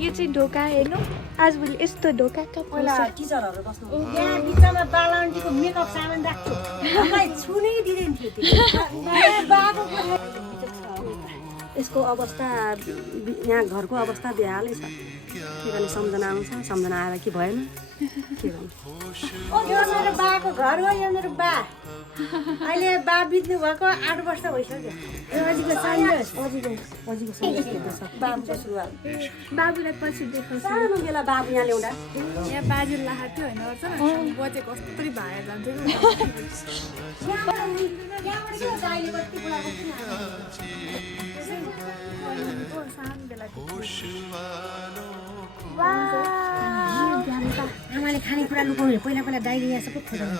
यो चाहिँ ढोका हेर्नु आजभोलि यस्तो ढोका पहिला टिचरहरू बस्नु यहाँ बिचमा बालान्टीको मेकअप सामान राख्छु मलाई छुनै दिँदैन थियो यसको अवस्था यहाँ घरको अवस्था बेहालै छ के गर्ने सम्झना आउँछ सम्झना आएर के भएन के गर्नु यो मेरो बाको घर हो यो मेरो बा अहिले बा बित्नु भएको 8 वर्ष भइसक्यो बाबुको सुरुवाल बाबुलाई पछि देखाउँछु सानो बेला बाबु यहाँ ल्याउँदा यहाँ बाजु लाहाथ्यो होइन बजे कस्तरी भाएर जान्थ्यो आमाले खानेकुरा लुकाउने पहिला पहिला डाइरी यहाँ सबै खोजाउने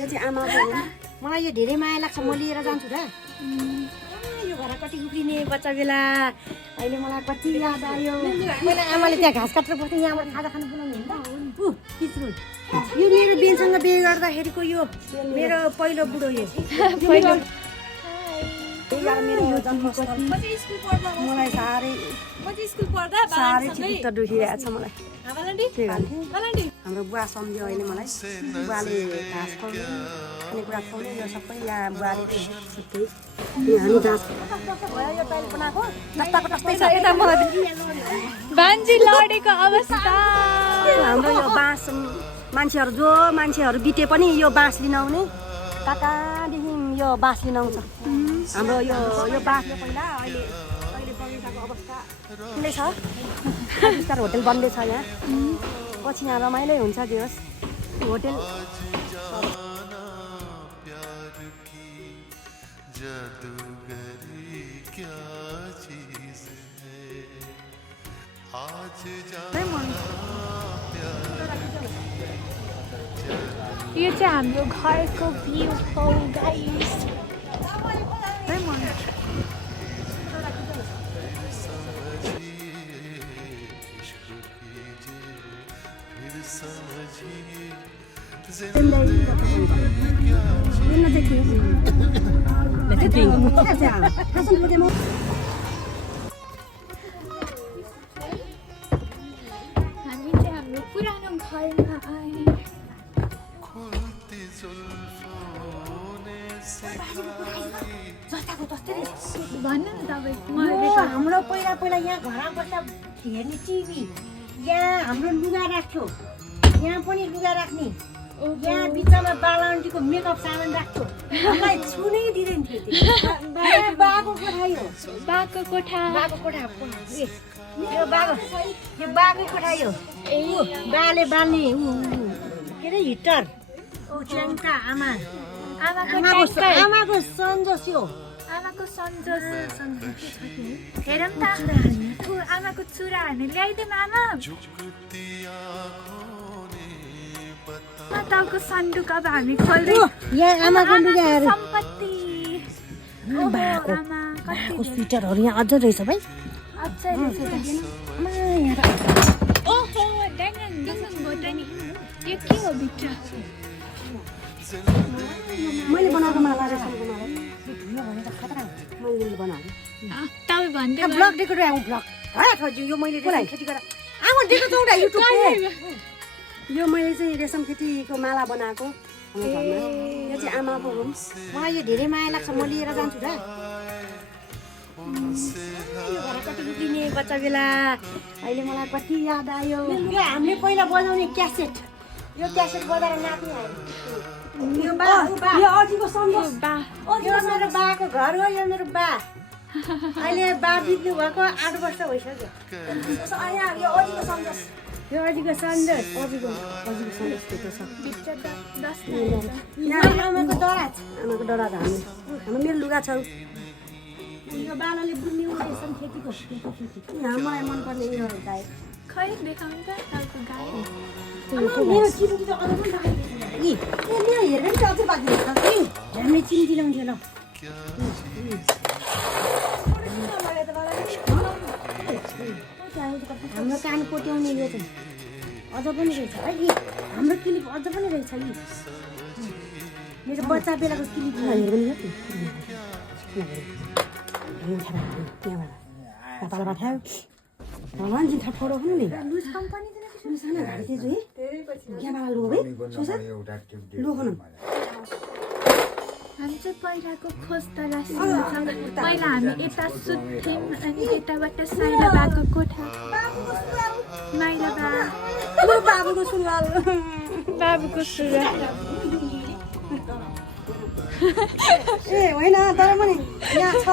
यो चाहिँ आमाको हो मलाई यो धेरै माया लाग्छ म लिएर जान्छु र यो घर कति उक्रिने बच्चा बेला अहिले मलाई कति याद आयो पहिला आमाले त्यहाँ घाँस काटेर बस्थ्यो यहाँबाट खाजा खानु बोलाउने होइन यो मेरो बेनसँग बिहे गर्दाखेरिको यो मेरो पहिलो बुढो यो मेरो जन्मस्थल मलाई साह्रै चित्त दुखिरहेको छ मलाई के गर्ने हाम्रो बुवा सम्झ्यो अहिले मलाई बुवाले घाँस खुवाउने खानेकुरा खुवाउने यो सबै यहाँ बुवाले सिक्थे हामी घाँस भयो यो टाइल बनाएको जस्ताको जस्तै छ यता मलाई बान्जी लडेको अवस्था हाम्रो यो बाँस मान्छेहरू बिते पनि यो बाँस लिन आउने कहाँदेखि यो बाँस लिन आउँछ हाम्रो यो बाँसले पहिला अहिले बगैँचाको अवस्था ठुलै छ स्टार होटल बन्दै छ यहाँ पछि यहाँ रमाइलो हुन्छ जे होस् होटल यो चाहिँ हाम्रो घरको भ्यू हो गाइस हामी चाहिँ हाम्रो पुरानो घरमा आए भन्नु न तपाईँ हाम्रो पहिला यहाँ घरमा बस्दा हेर्ने टिभी यहाँ हाम्रो लुगा राख्थ्यो यहाँ पनि लुगा राख्ने यहाँ बिचमा बालान्टीको मेकअप सामान राख्थ्यो मलाई छुनै दिँदैन थियो बाको कोठा यो बाको कोठा यो बाको कोठा यो बाले बाल्ने के अरे हिटर च्याङ्का आमाको सन्जोस यो आमाको सन्जोस हेरौँ त आमाको चुरा हाल्ने ल्याइदिउँ आमा तपाईँको सन्दुक अब हामी खोल्दै यहाँ आमाको लुगाहरू सम्पत्ति बाको स्वेटरहरू यहाँ अझ रहेछ भाइ अझै ओहो भोटानी यो के हो भित्र मैले बनाएको माला रहेछ मैले बनाएको तपाईँ भन्दै ब्लग डेकोरेट आउँ ब्लग यो मैले खेती गरेर आउँ देखेको एउटा युट्युबको यो मैले चाहिँ रेशम खेतीको माला बनाएको हाम्रो घरमा यो चाहिँ आमाको हो मलाई यो धेरै माया लाग्छ म लिएर जान्छु र यो घर कति उक्रिने बच्चा बेला अहिले मलाई कति याद आयो यो हामीले पहिला बजाउने क्यासेट यो क्यासेट बजाएर नाच्ने यो अझिको सन्देश यो मेरो बाको घर हो यो मेरो बा अहिले बा बित्नु भएको 8 वर्ष भइसक्यो यो अझिको सन्देश अझिको सन्देश भित्र छ आमाको दराज हाम्रो मेरो लुगा छ यो बालाले बुन्ने रेशम खेतीको यहाँ मलाई मनपर्ने यो गाई खै देखाउनु त तपाईँको गाई मेरो चिम्टी त अझ पनि मेरो हेर्ने चाहिँ अझै बाँकी छ हामीले चिम्टी ल्याउँथ्यो ल हाम्रो कान कोट्याउने यो चाहिँ अझ पनि रहेछ है हाम्रो क्लिप अझ पनि रहेछ नि मेरो बच्चा बेलाको क्लिप हेर्नु पनि कताला बाठ्यायो भगवान जिन थोडो हुनु नि लुज कम्पनी चाहिँ सानो गाडी चाहिँ जो धेरै पछि यहाँबाट लो है सोचा लो हुनु हामी चाहिँ पहिलाको खोज तलासी पहिला हामी यता सुत्थ्यौँ अनि यताबाट साइला बाको कोठा माइला बाबुको सुरुवाल बाबुको सुरुवाल ए होइन तर पनि यहाँ छ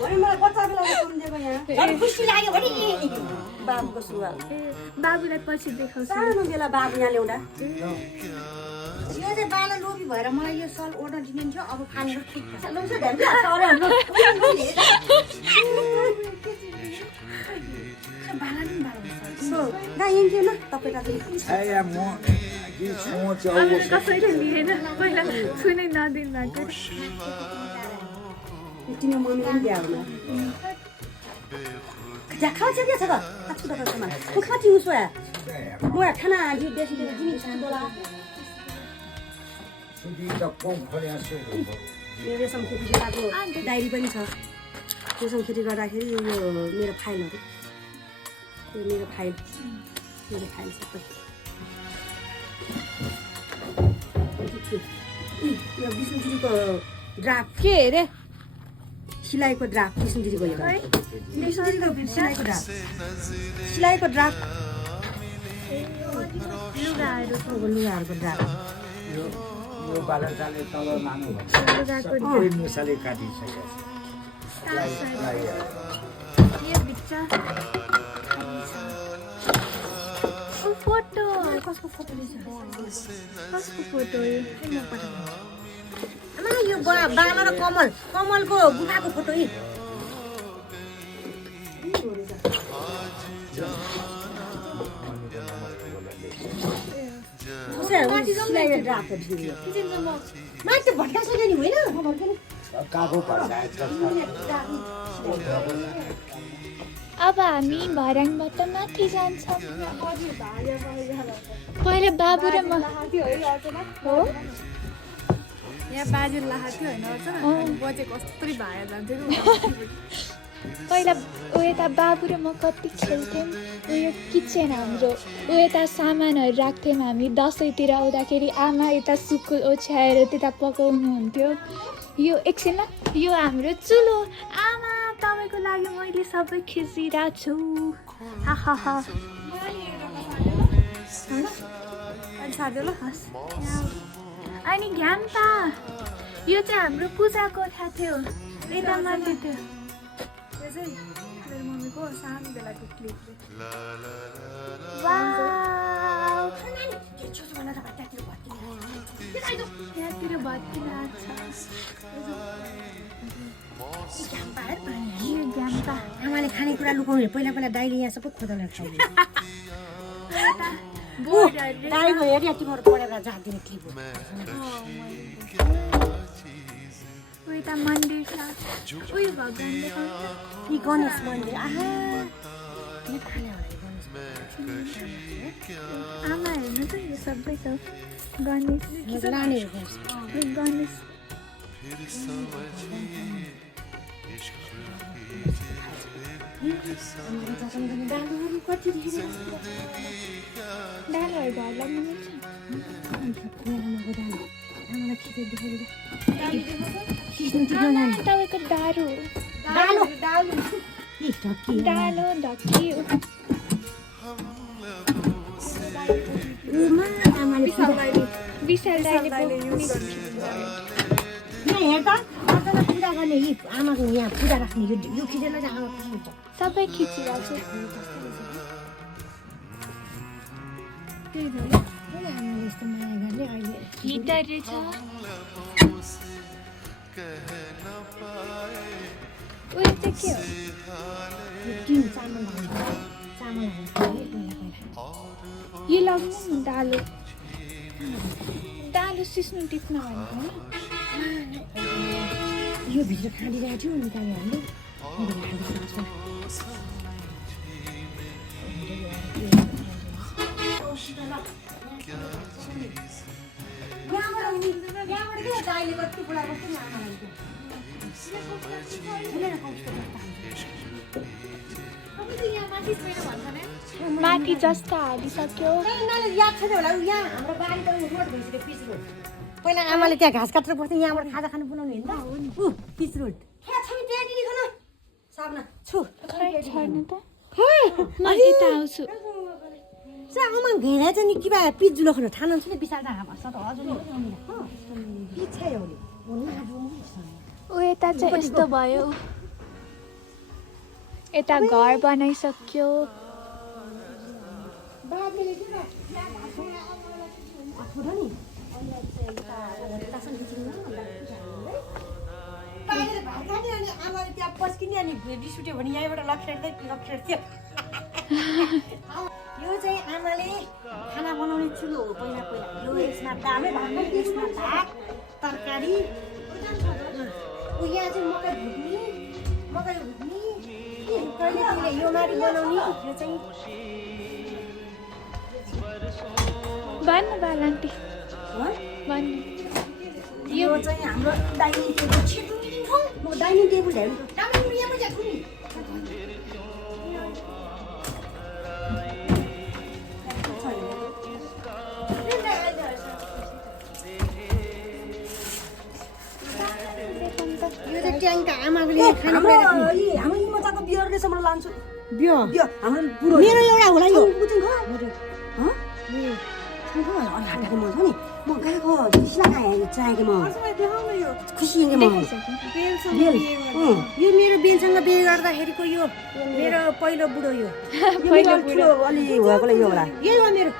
भने मलाई बच्चा बेलाको सम्झेको यहाँ खुसी लाग्यो भने बाबुको सुरुवाल बाबुलाई पछि देखाउँछु सानो बेला बाबु यहाँ ल्याउँदा यो चाहिँ बाला लोभी भएर मलाई यो सल अर्डर दिनुहुन्छ अब खानेको ठिक छ लौछ कसैले लिएन पहिला छुनै नदिनु भएको तिम्रो मम्मी पनि बिहा हुनु खाऊ चाहिँ के छ त खाँची उसो म खाना देशतिर जिनिस बोला रेशम खेती गर्दाको डायरी पनि छ रेशम खेती गर्दाखेरि यो मेरो फाइलहरू यो मेरो फाइल सबै यो विष्णुजीको ड्राफ्ट के अरे सिलाइको ड्राफ्ट विष्णुजीको सिलाइको ड्राफ्ट लुगाहरूको ड्राफ्ट यो बालकले तल लानु भन्छ कोही मुसाले काटिसकेको फोटो कसको फोटो कसको फोटो यो बाला र कमलको गुफाको फोटो यी मान्छे भट्काइसक्यो नि होइन अब हामी भर्याङबाट माथि जान्छौँ पहिला बाबु र म हो यहाँ बाजे लाहा थियो होइन बजे कस्तरी भाया जान्थ्यो पहिला यता बाबु र म कति खेल्थ्यौँ उयो किचन हाम्रो यता सामानहरू राख्थ्यौँ हामी दसैँतिर आउँदाखेरि आमा यता सुकुल ओछ्याएर त्यता पकाउनुहुन्थ्यो यो एकछिन ल यो हाम्रो चुलो आमा तपाईँको लागि मैले सबै खिचिरहेको छु हा अनि घ्याम्पा यो चाहिँ हाम्रो पूजा कोठा थियो यता मन्दिर थियो यो चाहिँ मेरो मम्मीको सानो बेलाको क्लिप यहाँतिर भत्ती लाग्छ यो घ्याम्पा आमाले खानेकुरा लुकाउने पहिला डाइरी यहाँ सबै खोदल डाइरीको हेरी तिमीहरू पढेर जाँदिने क्लिप उता मन्दिर छ उयो भगवान यी गणेश मन्दिर आमा हेर्नु त यो सबै छ गणेश गणेश डालोहरू घर लाग्नु तपाईँको दारू डालो ढक्की विशाल दाइले हेर्दा पूजा गर्ने यी आमाको यहाँ पूजा राख्ने यो खिचेर चाहिँ आमा खुसी हुन्छ सबै खिचिरहेको छु आमाले यस्तो माया गर्ने अहिले हिटर छ उयो चाहिँ के हो टिन चामल यो लगाउनु नि डालो सिस्नु टिप्न भनेको यो भित्र खाँदिरहेको थियो निकाल्यो हामीले यहाँबाट के दाइले कति बुढा बस्छ नि आमालाई 25 महिना भन्छ नि माथि जस्ता हालिसक्यो यिनीहरूले याद छैन होला उ यहाँ हाम्रो बारी त रोड भइसक्यो पिच रोड पहिला आमाले त्यहाँ घाँस काटेर बस्थ्यो यहाँबाट खाजा खानु बनाउने होइन ऊ पिच रोड छमी ट्याडी खान साबना छु खै छैन त म यता आउँछु आमा घेरा चाहिँ नि के भए पिच जुलो खानु ठान छ नि बिचार भर्छ त हजुर पिच छै हो ऊ यता चाहिँ यस्तो भयो यता घर बनाइसक्यो आमाले त्यहाँ पस्किने अनि रिस उठ्यो भने यहीँबाट लखेड्थ्यो यो चाहिँ आमाले खाना बनाउने चुलो हो पहिला यो यसमा दालै भातमै यसमा भात तरकारी ऊ यहाँ चाहिँ मकै भुट्ने कहिले कहिले यो मारी बनाउने यो चाहिँ भन्नु बालान्टी भन्नु यो चाहिँ हाम्रो डाइनिङ टेबल छिटो म डाइनिङ टेबल हेर्नु यो चाहिँ ट्याङ्का आमाले हाम्रो मजाको बियर रहेछ म लान्छु बियर हाम्रो मेरो एउटा होला यो म गएको चाहेको म खुसी म यो मेरो बेलसँग बिहे गर्दाखेरिको यो मेरो पहिलो बुढो यो अलि भएकोलाई यो होला यही हो मेरो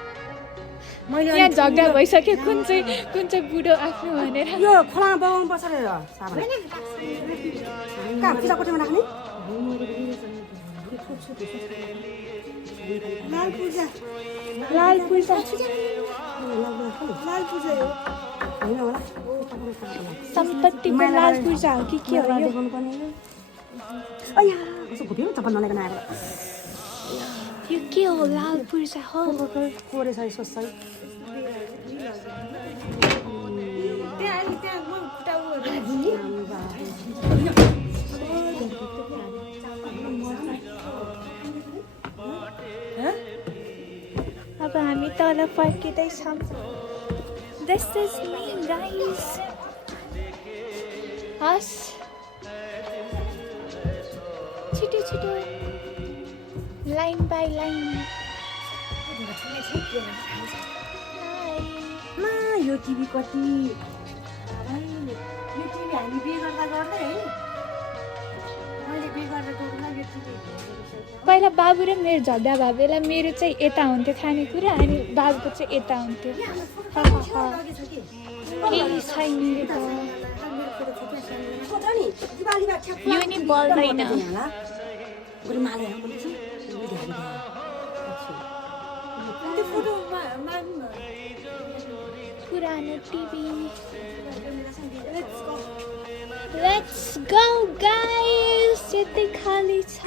मैले यहाँ झगडा भइसक्यो कुन चाहिँ बुढो आफ्नो भनेर यो खोलामा बगाउनु पर्छ रे कहाँ पूजा कोठामा राख्ने लाल पूजा होइन होला सम्पत्तिको लाल पूजा हो कि के हो यो यो के हो लाल पूजा हो कोरेछ यसको सही अब हामी तल फर्किँदैछौँ This is me guys हस् छिटो छिटो लाइन बाई लाइन मा यो टिभी कति यो टिभी हामी बिहे गर्दा गर्दै है मैले बिहे गर्दा गर्दा यो टिभी पहिला बाबु र मेरो झगडा भए बेला मेरो चाहिँ यता हुन्थ्यो खानेकुरा अनि बाबुको चाहिँ यता हुन्थ्यो केही छैन यो नि बल्दैन पुरानो टिभी लेट्स गो गाइस यति खाली छ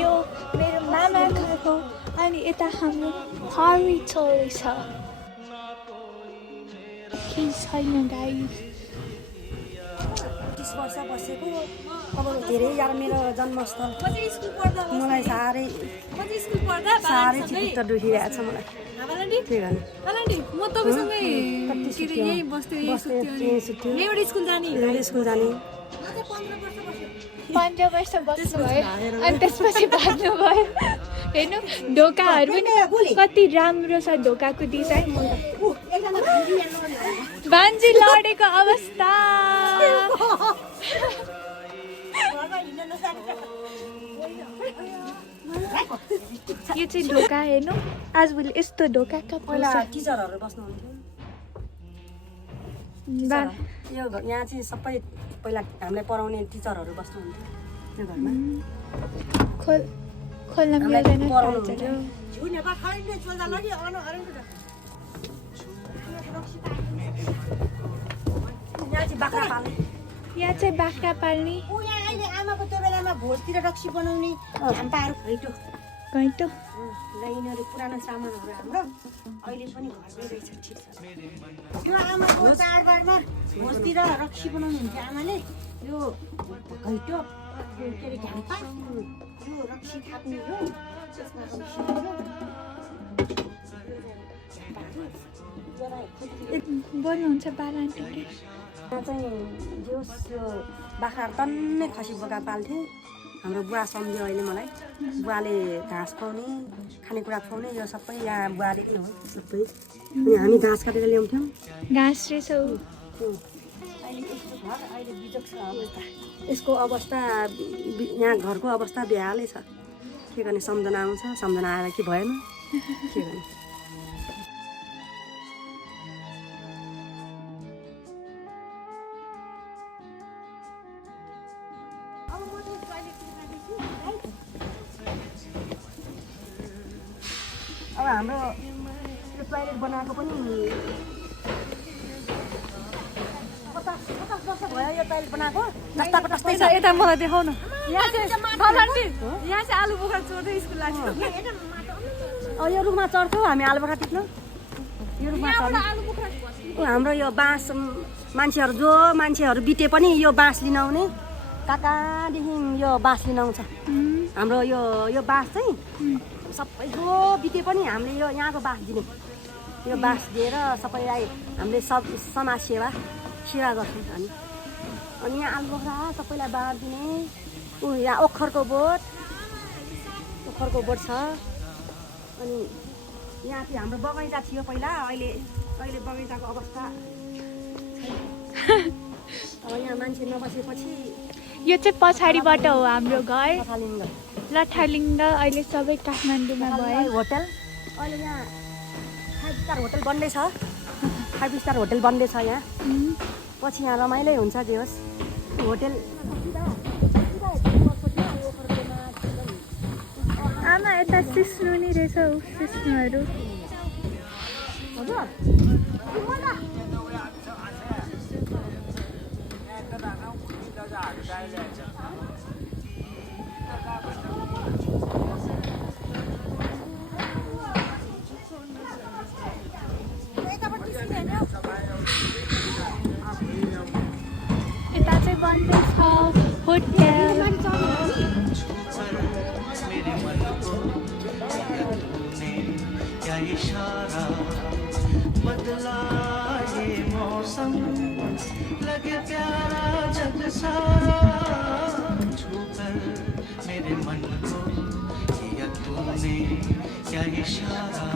यो मेरो मामा घरको अनि यता हाम्रो हरी छोरी छ केही छैन गाइस 30 वर्ष बसेको अब धेरै यार मेरो जन्मस्थल मलाई साह्रै चित्त दुखिरहेको छ मलाई त्यही भएर म तपाईँसँगै यही बस्थ्यो यहीँबाट स्कुल जाने 15 वर्ष बस्नुभयो अनि त्यसपछि भाग्नुभयो हेर्नु ढोकाहरू पनि कति राम्रो छ ढोकाको डिजाइन भान्जी लडेको अवस्था यो चाहिँ ढोका हेर्नु आजभोलि यस्तो ढोका पहिला टिचरहरू बस्नुहुन्थ्यो यो यहाँ चाहिँ सबै पहिला हामीलाई पढाउने टिचरहरू बस्नुहुन्थ्यो त्यो घरमा खोल्न मिल्दैन यहाँ चाहिँ बाख्रा पाल्ने आमाको त्यो बेलामा भोजतिर रक्सी बनाउने घाम्पाहरू घैँटो यिनीहरू पुरानो सामानहरू हाम्रो अहिले पनि घरमै रहेछ ठिक छ त्यो आमाको चाडबाडमा भोजतिर रक्सी बनाउनुहुन्थ्यो आमाले यो घैँटो के अरे घ्याम्पा यो रक्सी थाप्ने हो त्यसमा रक्सी बोल्नुहुन्छ बालान्टीले यहाँ चाहिँ जोस् यो बाख्राहरू टन्नै खसी बोका पाल्थे हाम्रो बुवा सम्झ्यो अहिले मलाई बुवाले घाँस खुवाउने खानेकुरा खुवाउने यो सबै यहाँ बुवाले हो सबै अनि हामी घाँस काटेर ल्याउँथ्यौँ घाँस रहेछ ऊ अहिले यस्तो घर अहिले बिजोग छ अवस्था यसको अवस्था यहाँ घरको अवस्था बेहालै छ के गर्ने सम्झना आउँछ सम्झना आएर के भएन के गर्ने अब हाम्रो यो टोइलेट बनाएको पनि 50 वर्ष भयो यो टोइलेट बनाएको जस्ताको तस्तै छ यता मलाई देखाउ न यहाँ चाहिँ आलु बोक्रा चोर्दै स्कुल लाग्छ यो रुखमा चढ्थ्यौँ हामी आलुबोखरा टिप्न यो रुखमा चढ्नु हाम्रो यो बाँस मान्छेहरू बिते पनि यो बाँस लिन आउने कहाँदेखि यो बाँस लिन आउँछ हाम्रो यो बाँस चाहिँ सबै जो बिते पनि हामीले यो यहाँको बाँस दिने यो बाँस दिएर सबैलाई हामीले समाज सेवा गर्छौँ हामी अनि यहाँ आलुबोखरा सबैलाई बाँडिदिने यहाँ ओखरको बोट छ अनि यहाँ चाहिँ हाम्रो बगैँचा थियो पहिला अहिले बगैँचाको अवस्था अब यहाँ मान्छे नबसेपछि यो चाहिँ पछाडिबाट हो हाम्रो घर लथालिङ्ग लथालिङ्ग अहिले सबै काठमाडौँमा भयो होटल अहिले यहाँ 5 स्टार होटल बन्दैछ 5 स्टार होटल बन्दैछ यहाँ पछि यहाँ रमाइलो हुन्छ जे होस् होटल आमा यता सिस्नु नि रहेछ हौ सिस्नुहरू यता चाहिँ बन्दैछ होटल इशारा बदला ये मौसम लगे प्यारा जग सारा छूकर मेरे मन को किया तूने क्या इशारा